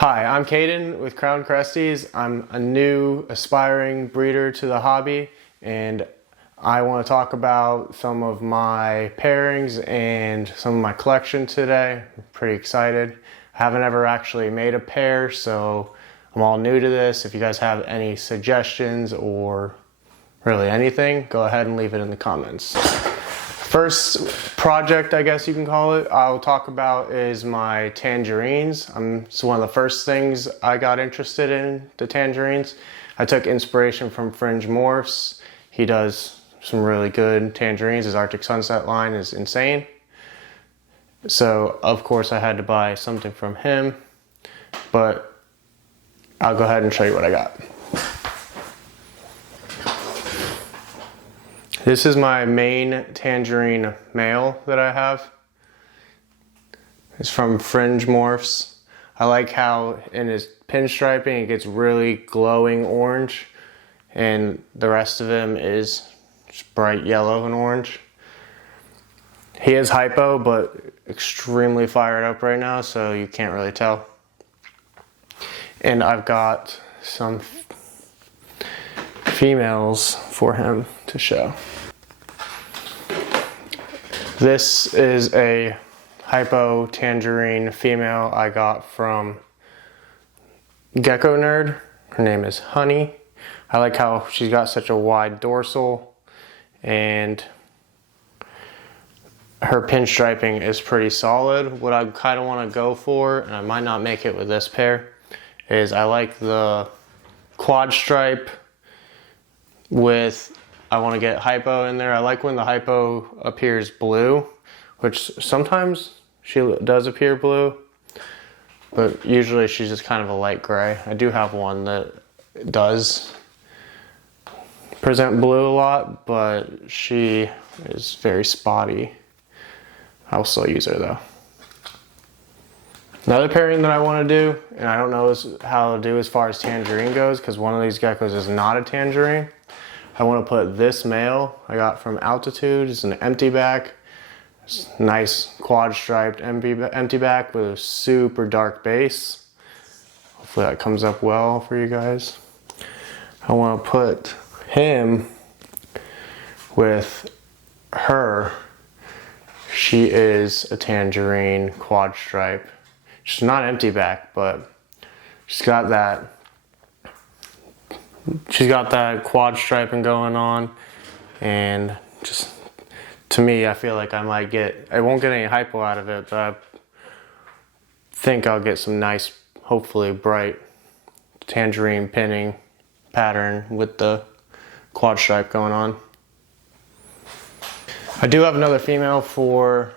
Hi, I'm Caden with Cresties. I'm a new aspiring breeder to the hobby, and I want to talk about some of my pairings and some of my collection today. I'm pretty excited. I haven't ever actually made a pair, so I'm all new to this. If you guys have any suggestions or really anything, go ahead and leave it in the comments. First project, I guess you can call it, I'll talk about is my tangerines. It's one of the first things I got interested in, the tangerines. I took inspiration from Fringe Morphs. He does some really good tangerines. His Arctic Sunset line is insane. So, of course, I had to buy something from him, but I'll go ahead and show you what I got. This is my main tangerine male that I have. It's from Fringe Morphs. I like how in his pinstriping it gets really glowing orange, and the rest of him is just bright yellow and orange. He is hypo, but extremely fired up right now, so you can't really tell. And I've got some females for him to show. This is a hypo tangerine female I got from Gecko Nerd. Her name is Honey. I like how she's got such a wide dorsal, and her pinstriping is pretty solid. What I kind of want to go for, and I might not make it with this pair, is I like the quad stripe with, I want to get hypo in there. I like when the hypo appears blue, which sometimes she does appear blue, but usually she's just kind of a light gray. I do have one that does present blue a lot, but she is very spotty. I'll still use her though. Another pairing that I want to do, and I don't know how to do as far as tangerine goes, because one of these geckos is not a tangerine. I want to put this male I got from Altitude. It's an empty back. It's nice quad striped empty back with a super dark base. Hopefully that comes up well for you guys. I want to put him with her. She is a tangerine quad stripe. She's not empty back, but she's got that quad striping going on, and just to me, I feel like I won't get any hypo out of it, but I think I'll get some nice, hopefully bright tangerine pinning pattern with the quad stripe going on. I do have another female for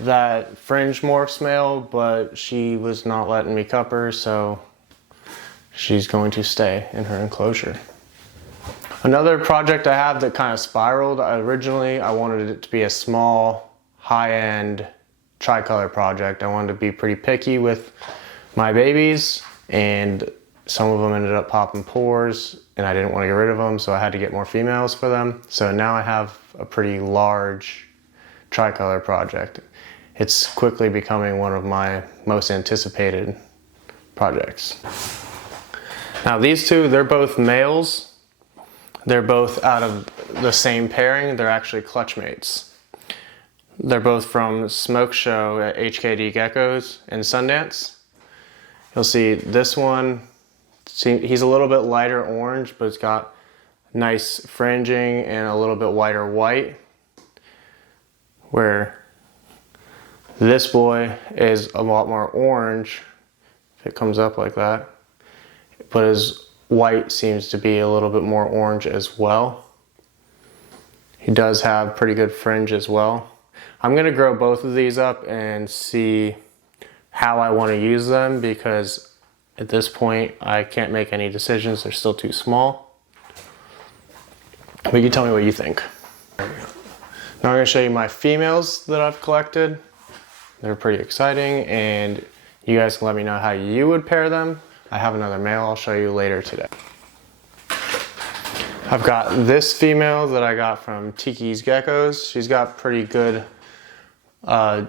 that Fringe Morphs male, but she was not letting me cup her, so she's going to stay in her enclosure. Another project I have that kind of spiraled. Originally, I wanted it to be a small, high-end tricolor project. I wanted to be pretty picky with my babies, and some of them ended up popping pores, and I didn't want to get rid of them, so I had to get more females for them. So now I have a pretty large tricolor project. It's quickly becoming one of my most anticipated projects. Now these two, they're both males. They're both out of the same pairing. They're actually clutch mates. They're both from Smoke Show at HKD Geckos in Sundance. You'll see this one, he's a little bit lighter orange, but it's got nice fringing and a little bit whiter white, where this boy is a lot more orange, if it comes up like that, but his white seems to be a little bit more orange as well. He does have pretty good fringe as well. I'm gonna grow both of these up and see how I want to use them, because at this point I can't make any decisions. They're still too small. But you tell me what you think. Now I'm gonna show you my females that I've collected. They're pretty exciting, and you guys can let me know how you would pair them. I have another male I'll show you later today. I've got this female that I got from Tiki's Geckos. She's got pretty good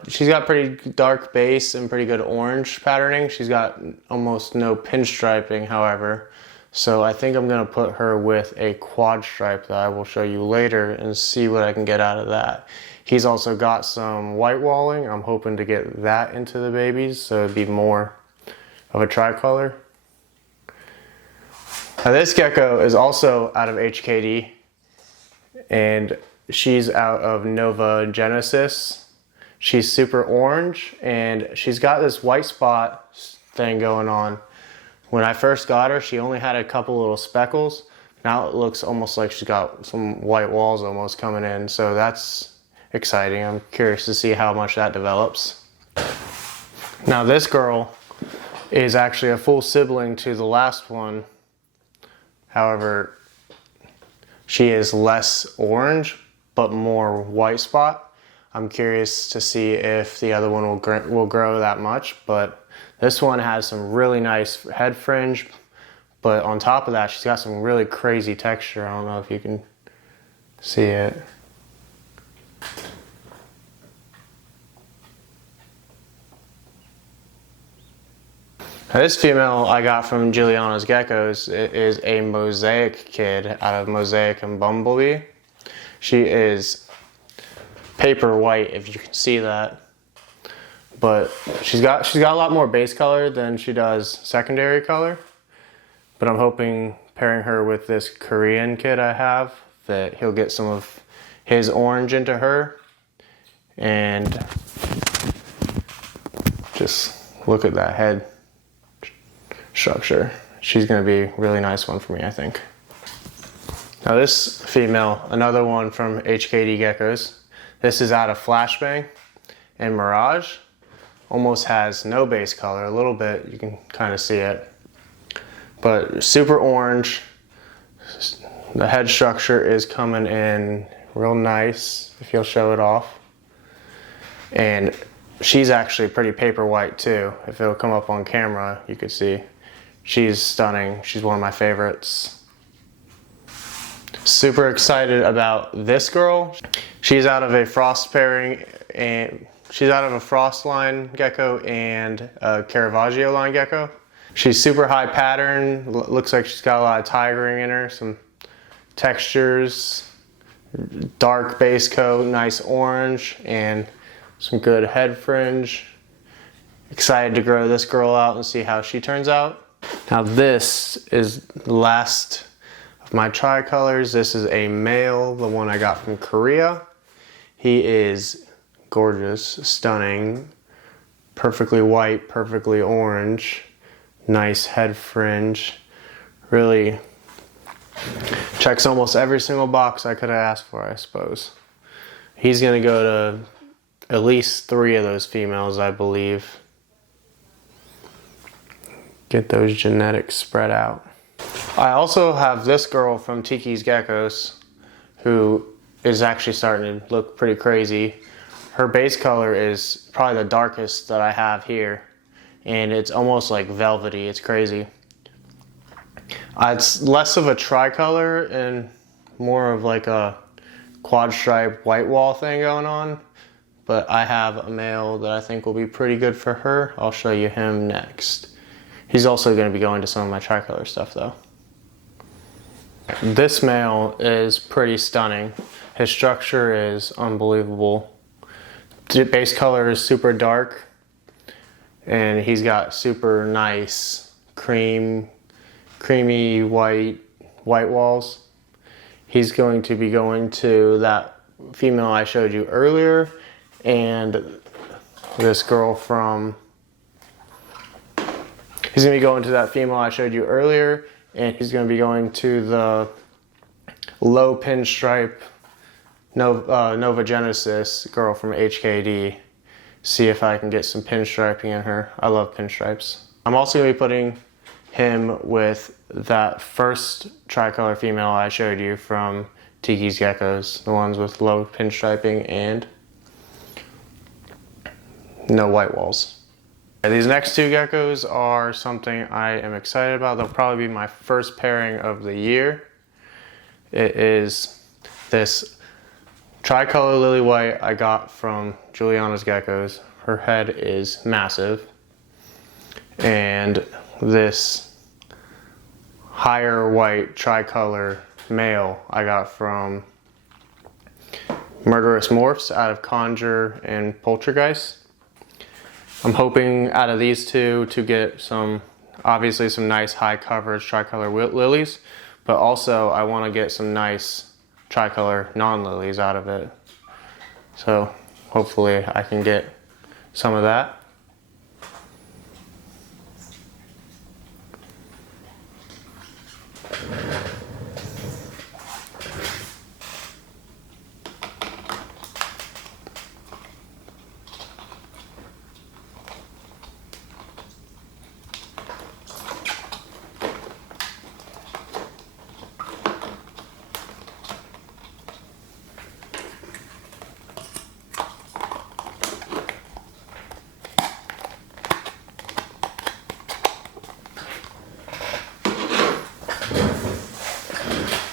She's got pretty dark base and pretty good orange patterning. She's got almost no pinstriping, however. So I think I'm gonna put her with a quad stripe that I will show you later and see what I can get out of that. He's also got some white walling. I'm hoping to get that into the babies, so it'd be more of a tricolor. Now this gecko is also out of HKD, and she's out of Nova Genesis. She's super orange, and she's got this white spot thing going on. When I first got her, she only had a couple little speckles. Now it looks almost like she's got some white walls almost coming in, so that's exciting. I'm curious to see how much that develops. Now this girl is actually a full sibling to the last one. However, she is less orange, but more white spot. I'm curious to see if the other one will grow that much, but this one has some really nice head fringe, but on top of that, she's got some really crazy texture. I don't know if you can see it. Now, this female I got from Juliana's Geckos is a Mosaic kid out of Mosaic and Bumblebee. She is paper white, if you can see that. But she's got a lot more base color than she does secondary color. But I'm hoping pairing her with this Korean kid I have, that he'll get some of his orange into her. And just look at that head structure. She's gonna be a really nice one for me, I think. Now this female, another one from HKD Geckos. This is out of Flashbang and Mirage. Almost has no base color, a little bit, you can kind of see it. But super orange. The head structure is coming in real nice, if you'll show it off. And she's actually pretty paper white too. If it'll come up on camera, you could see. She's stunning. She's one of my favorites. Super excited about this girl. She's out of a frost pairing, and she's out of a frost line gecko and a Caravaggio line gecko. She's super high pattern. Looks like she's got a lot of tigering in her. Some textures, dark base coat, nice orange, and some good head fringe. Excited to grow this girl out and see how she turns out. Now this is the last of my tricolors. This is a male, the one I got from Korea. He is gorgeous, stunning, perfectly white, perfectly orange, nice head fringe. Really checks almost every single box I could have asked for, I suppose. He's gonna go to at least 3 of those females, I believe. Get those genetics spread out. I also have this girl from Tiki's Geckos who is actually starting to look pretty crazy. Her base color is probably the darkest that I have here, and it's almost like velvety. It's crazy. It's less of a tricolor and more of like a quad stripe white wall thing going on, but I have a male that I think will be pretty good for her. I'll show you him next. He's also going to be going to some of my tricolor stuff though. This male is pretty stunning. His structure is unbelievable. The base color is super dark, and he's got super nice creamy white walls. He's going to be going to that female I showed you earlier, and this girl from... He's going to be going to that female I showed you earlier, and he's going to be going to the low pinstripe Nova Genesis girl from HKD. See if I can get some pinstriping in her. I love pinstripes. I'm also going to be putting him with that first tricolor female I showed you from Tiki's Geckos, the ones with low pinstriping and no white walls. These next 2 geckos are something I am excited about. They'll probably be my first pairing of the year. It is this Tricolor lily white I got from Juliana's geckos. Her head is massive. And this higher white tricolor male I got from Murderous Morphs out of Conjure and Poltergeist. I'm hoping out of these two to get obviously some nice high coverage tricolor lilies, but also I want to get some nice tricolor non-lilies out of it. So hopefully I can get some of that.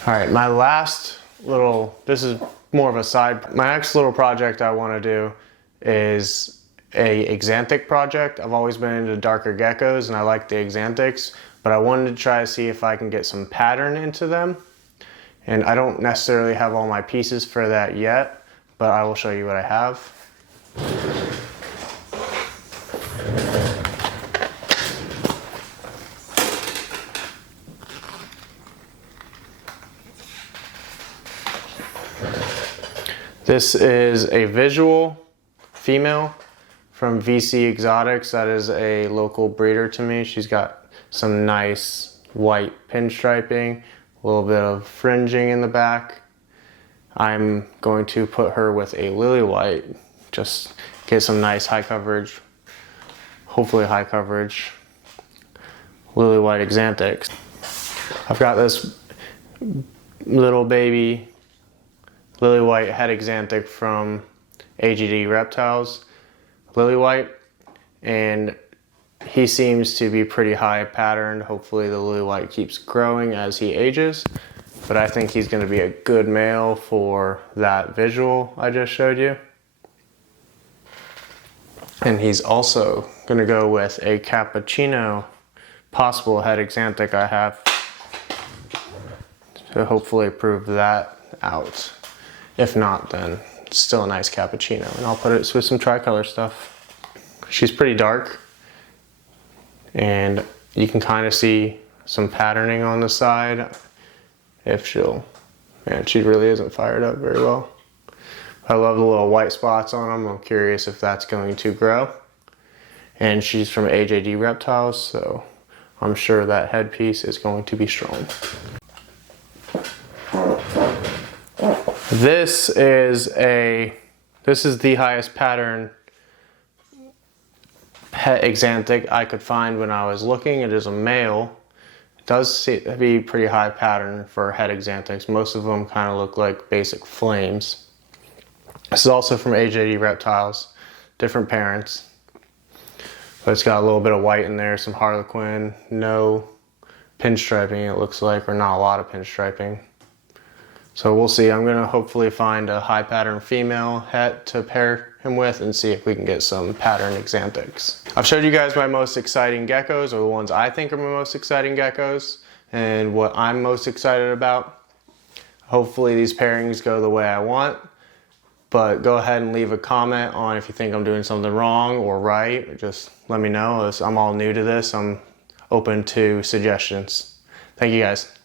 All right, my next little project I want to do is a Axanthic project. I've always been into darker geckos and I like the Axanthics, but I wanted to try to see if I can get some pattern into them. And I don't necessarily have all my pieces for that yet, but I will show you what I have. This is a visual female from VC Exotics. That is a local breeder to me. She's got some nice white pinstriping, a little bit of fringing in the back. I'm going to put her with a lily white, just get some nice high coverage, hopefully high coverage lily white Axanthics. I've got this little baby lily white head Axanthic from AGD Reptiles, lily white, and he seems to be pretty high patterned. Hopefully the lily white keeps growing as he ages, but I think he's going to be a good male for that visual I just showed you. And he's also going to go with a cappuccino possible head Axanthic I have to hopefully prove that out. If not, then it's still a nice cappuccino, and I'll put it with some tricolor stuff. She's pretty dark, and you can kind of see some patterning on the side. Man, she really isn't fired up very well. I love the little white spots on them. I'm curious if that's going to grow. And she's from AJD Reptiles, so I'm sure that headpiece is going to be strong. This is the highest pattern pet Axanthic I could find when I was looking. It is a male. It does be pretty high pattern for head Axanthics. Most of them kind of look like basic flames. This is also from AJD Reptiles, different parents. But it's got a little bit of white in there, some harlequin, no pinstriping it looks like, or not a lot of pinstriping. So we'll see. I'm gonna hopefully find a high pattern female het to pair him with and see if we can get some pattern Axanthics. I've showed you guys my most exciting geckos, or the ones I think are my most exciting geckos, and what I'm most excited about. Hopefully these pairings go the way I want, but go ahead and leave a comment on if you think I'm doing something wrong or right. Just let me know. I'm all new to this. I'm open to suggestions. Thank you guys.